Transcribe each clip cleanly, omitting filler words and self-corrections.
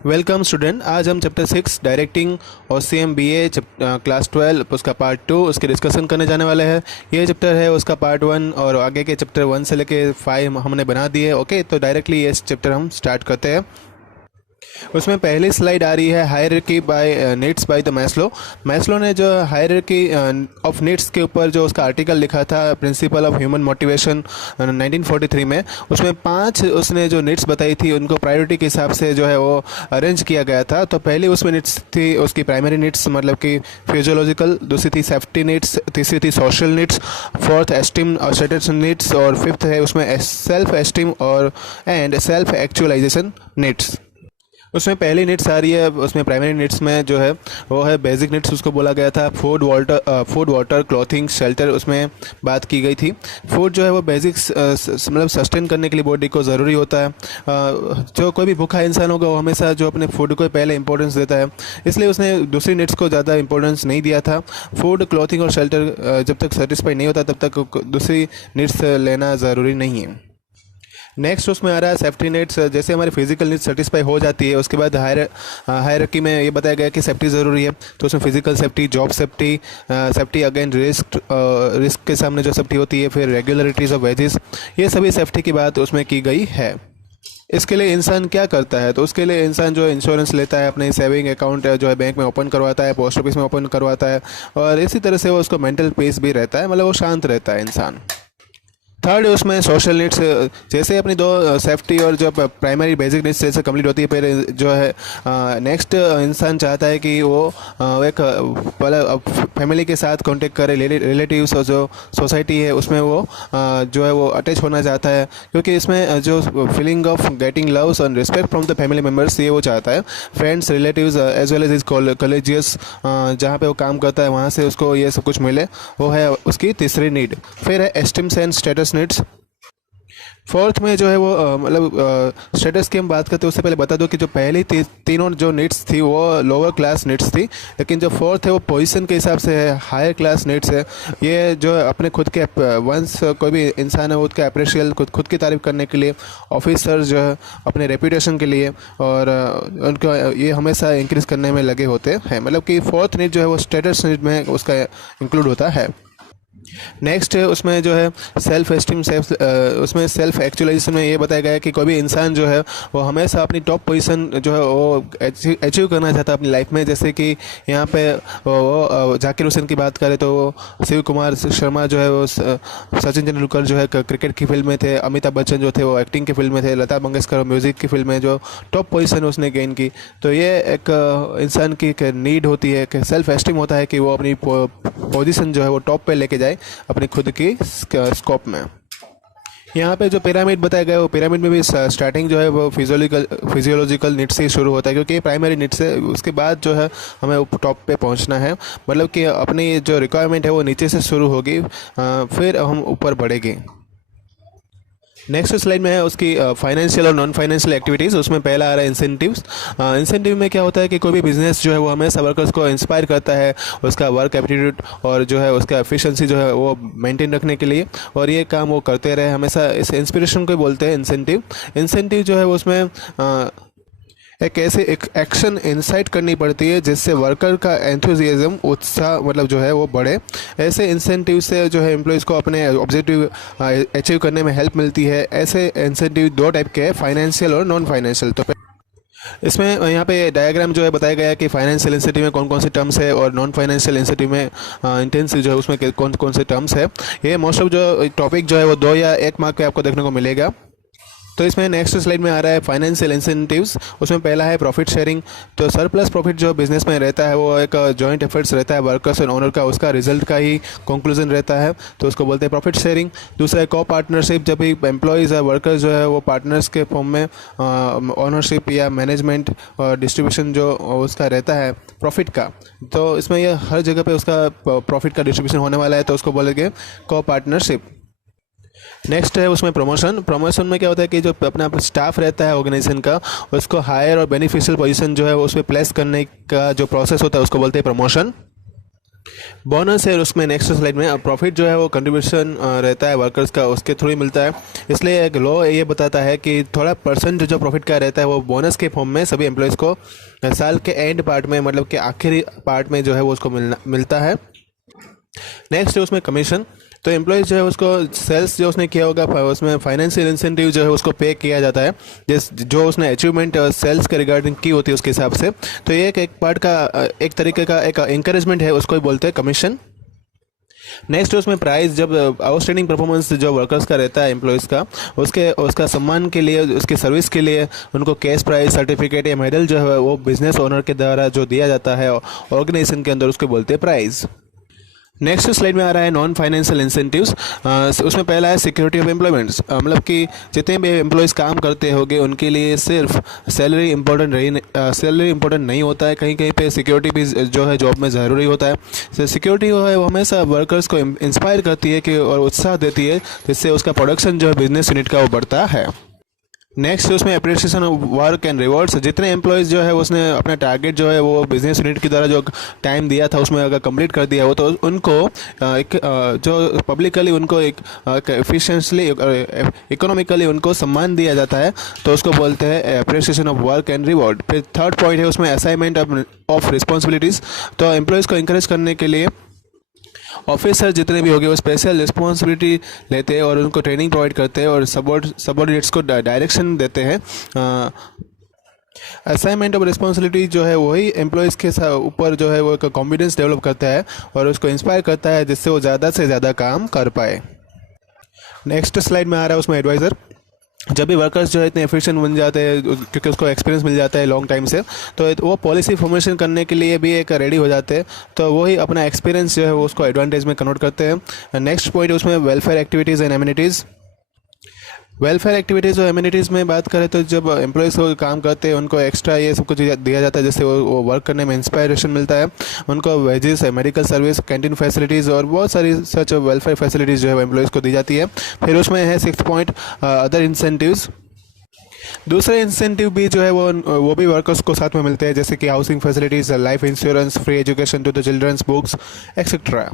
Welcome student. आज हम chapter 6 directing और सी एम बी ए क्लास 12 उसका पार्ट 2 उसके डिस्कशन करने जाने वाले हैं। ये चैप्टर है उसका पार्ट 1 और आगे के चैप्टर 1 से लेके 5 हमने बना दिए। ओके, तो डायरेक्टली ये चैप्टर हम स्टार्ट करते हैं। उसमें पहली स्लाइड आ रही है hierarchy by needs by the Maslow. Maslow ने जो हायरार्की ऑफ नीड्स के ऊपर जो उसका आर्टिकल लिखा था प्रिंसिपल ऑफ ह्यूमन मोटिवेशन 1943 में, उसमें 5 उसने जो नीड्स बताई थी उनको प्रायोरिटी के हिसाब से जो है वो अरेंज किया गया था। तो पहली उसमें नीड्स थी उसकी प्राइमरी नीड्स मतलब कि फिजियोलॉजिकल, दूसरी थी सेफ्टी नीड्स, तीसरी थी सोशल नीड्स, फोर्थ एस्टीम और स्टेटस नीड्स और फिफ्थ है उसमें सेल्फ एस्टीम और एंड सेल्फ एक्चुअलाइजेशन नीड्स। उसमें पहली नीड्स आ रही है उसमें प्राइमरी नीड्स में जो है वो है बेसिक नीड्स, उसको बोला गया था फूड वाटर क्लॉथिंग शेल्टर, उसमें बात की गई थी। फूड जो है वो बेसिक्स मतलब सस्टेन करने के लिए बॉडी को ज़रूरी होता है। जो कोई भी भूखा इंसान होगा वो हमेशा जो अपने फूड को पहले इंपॉर्टेंस देता है, इसलिए उसने दूसरी नीड्स को ज़्यादा इंपॉर्टेंस नहीं दिया था। फूड क्लॉथिंग और शेल्टर जब तक सेटिस्फाई नहीं होता तब तक दूसरी नीड्स लेना ज़रूरी नहीं है। नेक्स्ट उसमें आ रहा है सेफ्टी नेट्स। जैसे हमारी फिजिकल नीड्स सेटिस्फाई हो जाती है उसके बाद हायरार्की में ये बताया गया कि सेफ्टी ज़रूरी है। तो उसमें physical safety, job safety, safety again risk के सामने जो सेफ्टी होती है, फिर रेगुलरिटीज़ ऑफ वेजेस, ये सभी सेफ्टी की बात उसमें की गई है। इसके लिए इंसान क्या करता है, तो उसके लिए इंसान जो इंश्योरेंस लेता है, अपने सेविंग अकाउंट जो है बैंक में ओपन करवाता है, पोस्ट ऑफिस में ओपन करवाता है, और इसी तरह से वो उसको मेंटल पीस भी रहता है, मतलब वो शांत रहता है इंसान। थर्ड उसमें सोशल नीड्स। जैसे अपनी दो सेफ्टी और जो प्राइमरी बेसिक नीड्स जैसे कंप्लीट होती है, फिर जो है नेक्स्ट इंसान चाहता है कि वो एक फैमिली के साथ कांटेक्ट करे, रिलेटिव्स और जो सोसाइटी है उसमें वो जो है वो अटैच होना चाहता है, क्योंकि इसमें जो feeling of getting loves and respect from the family members ये वो चाहता है। Friends, relatives as well as is colleagues, जहाँ पे वो काम करता है वहाँ से उसको ये सब कुछ मिले, वो है उसकी तीसरी नीड। फिर है esteems and status needs. Fourth में जो है वो मतलब स्टेटस की हम बात करते हैं उससे पहले बता दो कि जो पहली तीनों जो नीड्स थी वो लोअर क्लास नीड्स थी, लेकिन जो फोर्थ है वो पोजीशन के हिसाब से है, हायर क्लास नीड्स है। ये जो अपने खुद के वंस कोई भी इंसान है उसका अप्रिशियल खुद की तारीफ करने के लिए, ऑफिसर जो है अपने रेपुटेशन के लिए, और उनको ये हमेशा इंक्रीज करने में लगे होते हैं। मतलब कि फोर्थ नीड जो है वो स्टेटस नीड में उसका इंक्लूड होता है। नेक्स्ट उसमें जो है सेल्फ एस्टीम, उसमें सेल्फ एक्चुअलाइजेशन में ये बताया गया है कि कोई भी इंसान जो है वो हमेशा अपनी टॉप पोजीशन जो है वो अचीव करना चाहता है अपनी लाइफ में। जैसे कि यहाँ पे वो जाकिर हुसैन की बात करें तो शिव कुमार शर्मा जो है वो सचिन तेंदुलकर जो है क्रिकेट की फील्ड में थे, अमिताभ बच्चन जो थे वो एक्टिंग की फील्ड में थे, लता मंगेशकर म्यूज़िक की फील्ड में जो टॉप पोजीशन उसने गेन की। तो ये एक इंसान की एक नीड होती है कि सेल्फ एस्टीम होता है कि वो अपनी पोजीशन जो है वो टॉप पे लेके जाए अपनी खुद की स्कोप में। यहाँ पे जो पिरामिड बताया गया है वो पिरामिड में भी स्टार्टिंग जो है वो फिजियोलॉजिकल नीड से शुरू होता है, क्योंकि ये प्राइमरी नीड से उसके बाद जो है हमें टॉप पे पहुँचना है। मतलब कि अपनी जो रिक्वायरमेंट है वो नीचे से शुरू होगी, फिर हम ऊपर बढ़ेंगे। नेक्स्ट स्लाइड में है उसकी फाइनेंशियल और नॉन फाइनेंशियल एक्टिविटीज़। उसमें पहला आ रहा है इंसेंटिव्स। इंसेंटिव में क्या होता है कि कोई भी बिजनेस जो है वो हमेशा वर्कर्स को इंस्पायर करता है उसका वर्क एप्टीट्यूड और जो है उसका एफिशिएंसी जो है वो मेंटेन रखने के लिए, और ये काम वो करते रहे हमेशा। इस इंस्पिरेशन को बोलते हैं इंसेंटिव। इंसेंटिव जो है वो उसमें एक ऐसे एक एक्शन इंसाइट करनी पड़ती है जिससे वर्कर का एंथुजियाज्म, उत्साह मतलब जो है वो बढ़े। ऐसे इंसेंटिव से जो है एम्प्लॉयज़ को अपने ऑब्जेक्टिव अचीव करने में हेल्प मिलती है। ऐसे इंसेंटिव दो टाइप के हैं, फाइनेंशियल और नॉन फाइनेंशियल। तो इसमें यहाँ पे डायग्राम जो है बताया गया है कि फाइनेंशियल इंसेंटिव में कौन कौन से टर्म्स है और नॉन फाइनेंशियल इंसेंटिव में इंटेंसिव जो है उसमें कौन कौन से टर्म्स है। ये मोस्ट ऑफ जो टॉपिक जो है वो 2 या 1 मार्क पे आपको देखने को मिलेगा। तो इसमें नेक्स्ट स्लाइड में आ रहा है फाइनेंशियल इंसेंटिव्स। उसमें पहला है प्रॉफिट शेयरिंग। तो सरप्लस प्रॉफिट जो बिजनेस में रहता है वो एक जॉइंट एफर्ट्स रहता है वर्कर्स और ओनर का, उसका रिजल्ट का ही कंक्लूजन रहता है, तो उसको बोलते हैं प्रॉफिट शेयरिंग। दूसरा है को पार्टनरशिप, जब भी एम्प्लॉयज़ या वर्कर्स जो है वो पार्टनर्स के फॉर्म में ओनरशिप या मैनेजमेंट और डिस्ट्रीब्यूशन जो उसका रहता है प्रॉफिट का, तो इसमें ये हर जगह पे उसका प्रॉफिट का डिस्ट्रीब्यूशन होने वाला है, तो उसको बोलेंगे को पार्टनरशिप। नेक्स्ट है उसमें प्रमोशन। प्रमोशन में क्या होता है कि जो अपना स्टाफ रहता है ऑर्गेनाइजेशन का उसको हायर और बेनिफिशियल पोजीशन जो है वो उस पर प्लेस करने का जो प्रोसेस होता है उसको बोलते हैं प्रमोशन। बोनस है उसमें नेक्स्ट स्लाइड में प्रॉफिट जो है वो कंट्रीब्यूशन रहता है वर्कर्स का, उसके थ्रू ही मिलता है। इसलिए एक लॉ ये बताता है कि थोड़ा परसेंट जो प्रॉफिट का रहता है वो बोनस के फॉर्म में सभी एम्प्लॉयज़ को साल के एंड पार्ट में, मतलब कि आखिरी पार्ट में जो है वो उसको मिलता है। नेक्स्ट है उसमें कमीशन। तो एम्प्लॉयज़ जो है उसको सेल्स जो उसने किया होगा उसमें फाइनेंशियल इंसेंटिव जो है उसको पे किया जाता है, जिस जो उसने अचीवमेंट सेल्स के रिगार्डिंग की होती है उसके हिसाब से। तो ये एक पार्ट का एक तरीके का एक इंकरेजमेंट है, उसको ही बोलते हैं कमीशन। नेक्स्ट उसमें प्राइस, जब आउटस्टैंडिंग परफॉर्मेंस जो वर्कर्स का रहता है एम्प्लॉयज़ का, उसका सम्मान के लिए, उसकी सर्विस के लिए उनको कैश प्राइस, सर्टिफिकेट या मेडल जो है वो बिजनेस ओनर के द्वारा जो दिया जाता है ऑर्गेनाइजेशन के अंदर, उसको बोलते हैं प्राइज़। नेक्स्ट स्लाइड में आ रहा है नॉन फाइनेंशियल इंसेंटिव्स। उसमें पहला है सिक्योरिटी ऑफ एम्प्लॉयमेंट्स, मतलब कि जितने भी एम्प्लॉयज़ काम करते होंगे उनके लिए सिर्फ सैलरी इंपॉर्टेंट नहीं होता है, कहीं कहीं पे सिक्योरिटी भी जो है जॉब में ज़रूरी होता है। तो सिक्योरिटी जो है वो हमेशा वर्कर्स को इंस्पायर करती है कि और उत्साह देती है, जिससे उसका प्रोडक्शन जो है बिजनेस यूनिट का वो बढ़ता है। नेक्स्ट उसमें appreciation of work and rewards. जितने एम्प्लॉयज़ जो है उसने अपना टारगेट जो है वो बिजनेस यूनिट की द्वारा जो टाइम दिया था उसमें अगर कंप्लीट कर दिया हो तो उनको जो पब्लिकली उनको एक एफिशिएंटली इकोनॉमिकली उनको सम्मान दिया जाता है, तो उसको बोलते हैं appreciation of work and reward. फिर थर्ड पॉइंट है उसमें असाइनमेंट ऑफ रिस्पॉन्सिबिलिटीज़। तो एम्प्लॉयज़ को इंकरेज करने के लिए ऑफिसर जितने भी होंगे वो स्पेशल रिस्पॉन्सिबिलिटी लेते हैं और उनको ट्रेनिंग प्रोवाइड करते हैं और सबॉर्डिनेट्स को डायरेक्शन देते हैं। असाइनमेंट ऑफ रिस्पॉन्सिबिलिटी जो है वही एम्प्लॉयज़ के ऊपर जो है वो एक कॉन्फिडेंस डेवलप करता है और उसको इंस्पायर करता है, जिससे वो ज़्यादा से ज़्यादा काम कर पाए। नेक्स्ट स्लाइड में आ रहा है उसमें एडवाइज़र। जब भी वर्कर्स जो है इतने एफिशिएंट बन जाते हैं क्योंकि उसको एक्सपीरियंस मिल जाता है लॉन्ग टाइम से, तो वो पॉलिसी फॉर्मेशन करने के लिए भी एक रेडी हो जाते हैं, तो वही अपना एक्सपीरियंस जो है वो उसको एडवांटेज में कन्वर्ट करते हैं। नेक्स्ट पॉइंट उसमें welfare activities and amenities. Welfare activities और एमिनिटीज़ में बात करें तो जब एम्प्लॉयज़ को काम करते हैं उनको एक्स्ट्रा ये सब कुछ दिया जाता है, जिससे वो वर्क करने में इंस्पायरेशन मिलता है। उनको wages, medical service, canteen facilities और बहुत सारी सच वेलफेयर फैसिलिटीज़ जो है वो एम्प्लॉयज़ को दी जाती है। फिर उसमें है 6th पॉइंट अदर इंसेंटिव्स। दूसरे इंसेंटिव भी जो है वो भी वर्कर्स को साथ में मिलते हैं, जैसे कि housing facilities, life insurance, free education to the childrens, books etcetera.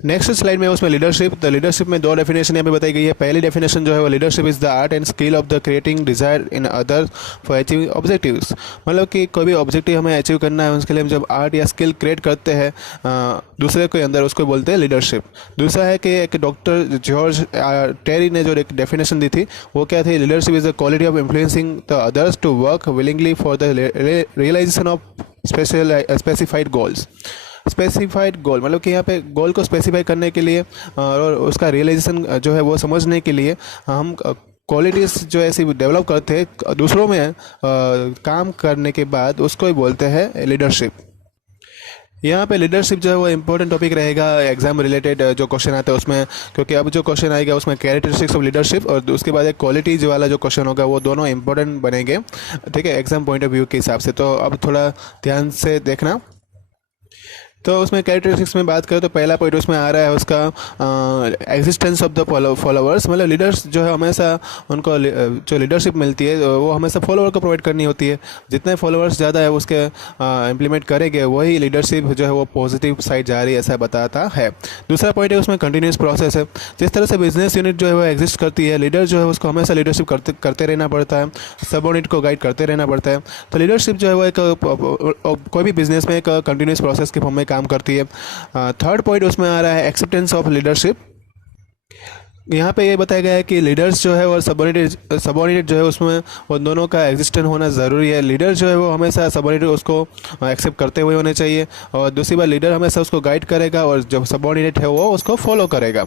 Next slide में उसमें लीडरशिप। तो लीडरशिप में दो डेफिनेशन यहाँ पे बताई गई है। पहली डेफिनेशन जो है वो leadership is the art and skill of the creating desire in other for achieving objectives. मतलब कि कोई भी ऑब्जेक्टिव हमें अचीव करना है उसके लिए हम जब आर्ट या स्किल क्रिएट करते हैं दूसरे के अंदर, उसको बोलते हैं लीडरशिप। दूसरा है कि एक डॉक्टर जॉर्ज टेरी ने जो एक डेफिनेशन दी थी वो क्या थी, leadership is the quality of influencing the others to work willingly for the realisation of specified goals. Specified goal मतलब कि यहाँ पे गोल को स्पेसिफाई करने के लिए और उसका रियलाइजेशन जो है वो समझने के लिए हम क्वालिटीज़ जो ऐसी डेवलप करते हैं दूसरों में काम करने के बाद, उसको ही बोलते हैं लीडरशिप। यहाँ पे लीडरशिप जो है वो इम्पोर्टेंट टॉपिक रहेगा एग्जाम रिलेटेड जो क्वेश्चन आता है उसमें, क्योंकि अब जो क्वेश्चन आएगा उसमें कैरेक्टरिस्टिक्स ऑफ लीडरशिप और उसके बाद एक क्वालिटीज वाला जो क्वेश्चन होगा वो दोनों इंपॉर्टेंट बनेंगे, ठीक है, एग्जाम पॉइंट ऑफ व्यू के हिसाब से। तो अब थोड़ा ध्यान से देखना। तो उसमें कैरेक्टरिस्टिक्स में बात करें तो पहला पॉइंट उसमें आ रहा है उसका एग्जिस्टेंस ऑफ द फॉलोअर्स। मतलब लीडर्स जो है हमेशा उनको जो लीडरशिप मिलती है वो हमेशा फॉलोअर को प्रोवाइड करनी होती है। जितने फॉलोअर्स ज़्यादा है उसके इम्प्लीमेंट करेंगे वही लीडरशिप जो है वो पॉजिटिव साइड जा रही है, ऐसा बताता है। दूसरा पॉइंट है उसमें कंटिन्यूस प्रोसेस है। जिस तरह से बिजनेस यूनिट जो है वो एग्जिस्ट करती है, लीडर जो है उसको हमेशा लीडरशिप करते रहना पड़ता है, सबऑर्डिनेट को गाइड करते रहना पड़ता है। तो लीडरशिप जो है वो एक कोई भी बिजनेस में एक कंटिन्यूस प्रोसेस के फॉर्म में काम करती है। थर्ड पॉइंट उसमें आ रहा है एक्सेप्टेंस ऑफ लीडरशिप। यहाँ पे ये बताया गया है कि लीडर्स जो है और सबऑर्डिनेट जो है उसमें वो दोनों का एग्जिस्टेंस होना ज़रूरी है। लीडर जो है वो हमेशा सबऑर्डिनेट उसको एक्सेप्ट करते हुए होने चाहिए और दूसरी बात लीडर हमेशा उसको गाइड करेगा और जो सबऑर्डिनेट है वो उसको फॉलो करेगा।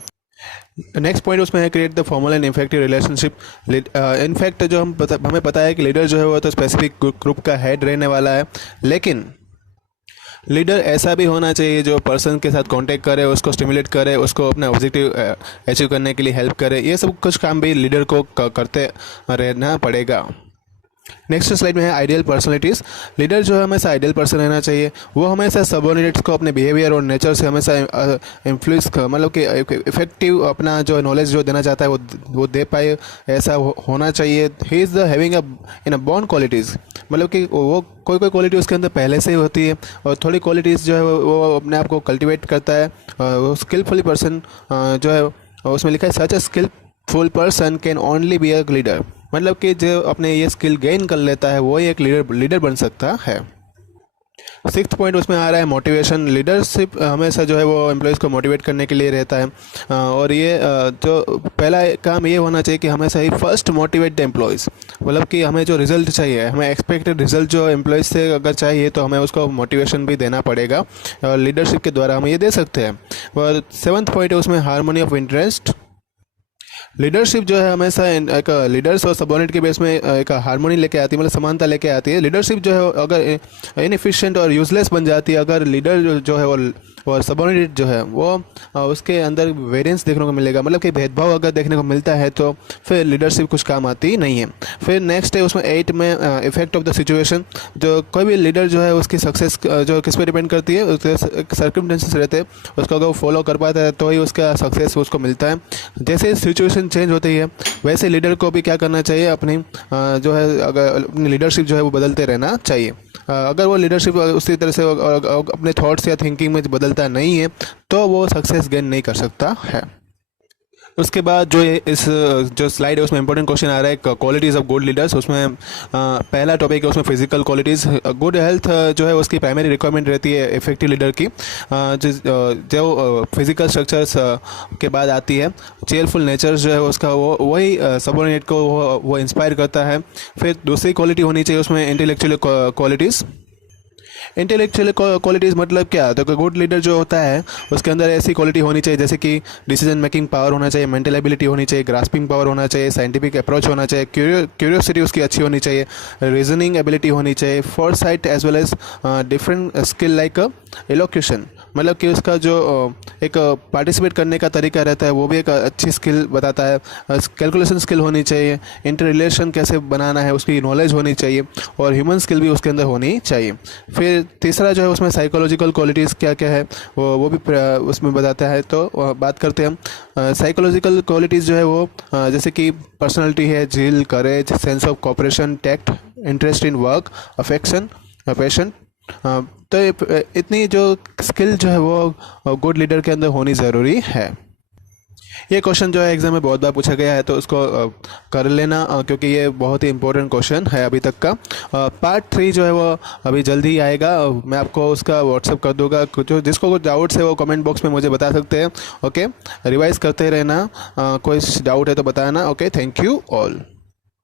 नेक्स्ट पॉइंट उसमें है create the formal and effective relationship. In fact जो हमें पता है कि लीडर जो है वो तो स्पेसिफिक ग्रुप का हेड रहने वाला है, लेकिन लीडर ऐसा भी होना चाहिए जो पर्सन के साथ कांटेक्ट करे, उसको स्टिमुलेट करे, उसको अपना ऑब्जेक्टिव अचीव करने के लिए हेल्प करे। ये सब कुछ काम भी लीडर को करते रहना पड़ेगा। नेक्स्ट स्लाइड में है आइडियल पर्सनैलिटीज़। लीडर जो है हमेशा आइडियल पर्सन रहना चाहिए। वो हमेशा सबऑर्डिनेट्स को अपने बिहेवियर और नेचर से हमेशा इन्फ्लुएंस मतलब कि इफेक्टिव अपना जो नॉलेज जो देना चाहता है वो दे पाए, ऐसा होना चाहिए। He is the having in a born qualities, मतलब कि वो कोई कोई क्वालिटी उसके अंदर पहले से ही होती है, और थोड़ी क्वालिटीज़ जो है वो अपने आप को कल्टिवेट करता है। वो स्किलफुली पर्सन जो है उसमें लिखा है such a skilful person can only be a leader, मतलब कि जो अपने ये स्किल गेन कर लेता है वो ही एक लीडर बन सकता है। सिक्स्थ पॉइंट उसमें आ रहा है मोटिवेशन। लीडरशिप हमेशा जो है वो एम्प्लॉयज़ को मोटिवेट करने के लिए रहता है, और ये जो पहला काम ये होना चाहिए कि हमेशा ही फर्स्ट मोटिवेट द एम्प्लॉयज़, मतलब कि हमें जो रिजल्ट चाहिए, हमें एक्सपेक्टेड रिजल्ट जो एम्प्लॉयज़ से अगर चाहिए तो हमें उसको मोटिवेशन भी देना पड़ेगा, और लीडरशिप के द्वारा हम ये दे सकते हैं। और सेवन्थ पॉइंट है उसमें हार्मोनी ऑफ इंटरेस्ट। लीडरशिप जो है हमेशा एक लीडर्स और सबऑर्डिनेट के बेस में एक हार्मोनी लेके आती है, मतलब समानता लेके आती है। लीडरशिप जो है अगर इनएफिशिएंट और यूजलेस बन जाती है, अगर लीडर जो है वो और सबऑर्डिनेट जो है वो उसके अंदर वेरिएंस देखने को मिलेगा, मतलब कि भेदभाव अगर देखने को मिलता है तो फिर लीडरशिप कुछ काम आती नहीं है। फिर नेक्स्ट है उसमें 8 में इफेक्ट ऑफ द सिचुएशन। जो कोई भी लीडर जो है उसकी सक्सेस जो किस पे डिपेंड करती है, उसके सर्कमस्टेंसेस रहते हैं, उसको अगर वो फॉलो कर पाता है तो ही उसका सक्सेस उसको मिलता है। जैसे सिचुएशन चेंज होती है वैसे लीडर को भी क्या करना चाहिए, अपनी जो है अगर अपनी लीडरशिप जो है वो बदलते रहना चाहिए। अगर वो लीडरशिप उसी तरह से अपने थॉट्स या थिंकिंग में बदलता नहीं है तो वो सक्सेस गेन नहीं कर सकता है। उसके बाद जो इस जो स्लाइड है उसमें इंपॉर्टेंट क्वेश्चन आ रहा है क्वालिटीज़ ऑफ गुड लीडर्स। उसमें पहला टॉपिक है उसमें फिजिकल क्वालिटीज़। गुड हेल्थ जो है उसकी प्राइमरी रिक्वायरमेंट रहती है इफेक्टिव लीडर की, जो फिजिकल स्ट्रक्चर्स के बाद आती है। चेयरफुल नेचर जो है उसका वही सबऑर्डिनेट को वो इंस्पायर करता है। फिर दूसरी क्वालिटी होनी चाहिए उसमें इंटेलेक्चुअल क्वालिटीज़। इंटेलेक्चुअल क्वालिटीज़ मतलब क्या, तो गुड लीडर जो होता है उसके अंदर ऐसी क्वालिटी होनी चाहिए जैसे कि डिसीजन मेकिंग पावर होना चाहिए, मेंटल एबिलिटी होनी चाहिए, ग्रास्पिंग पावर होना चाहिए, साइंटिफिक अप्रोच होना चाहिए, क्यूरियोसिटी उसकी अच्छी होनी चाहिए, रीजनिंग एबिलिटी होनी चाहिए, foresight as well as different skill like elocution, मतलब कि उसका जो एक पार्टिसिपेट करने का तरीका रहता है वो भी एक अच्छी स्किल बताता है। कैलकुलेशन स्किल होनी चाहिए, इंटर रिलेशन कैसे बनाना है उसकी नॉलेज होनी चाहिए, और ह्यूमन स्किल भी उसके अंदर होनी चाहिए। फिर तीसरा जो है उसमें साइकोलॉजिकल क्वालिटीज़ क्या क्या है वो भी उसमें बताता है। तो बात करते हैं हम साइकोलॉजिकल क्वालिटीज़ जो है वो जैसे कि पर्सनालिटी है, zeal, courage, sense of cooperation, tact, interest in work, affection, passion. तो इतनी जो स्किल जो है वो गुड लीडर के अंदर होनी ज़रूरी है। ये क्वेश्चन जो है एग्जाम में बहुत बार पूछा गया है तो उसको कर लेना, क्योंकि ये बहुत ही इंपॉर्टेंट क्वेश्चन है अभी तक का। पार्ट 3 जो है वो अभी जल्दी ही आएगा, मैं आपको उसका व्हाट्सअप कर दूंगा। जो जिसको कुछ डाउट्स है वो कमेंट बॉक्स में मुझे बता सकते हैं। ओके, रिवाइज करते रहना, कोई डाउट है तो बताना। Okay, thank you all.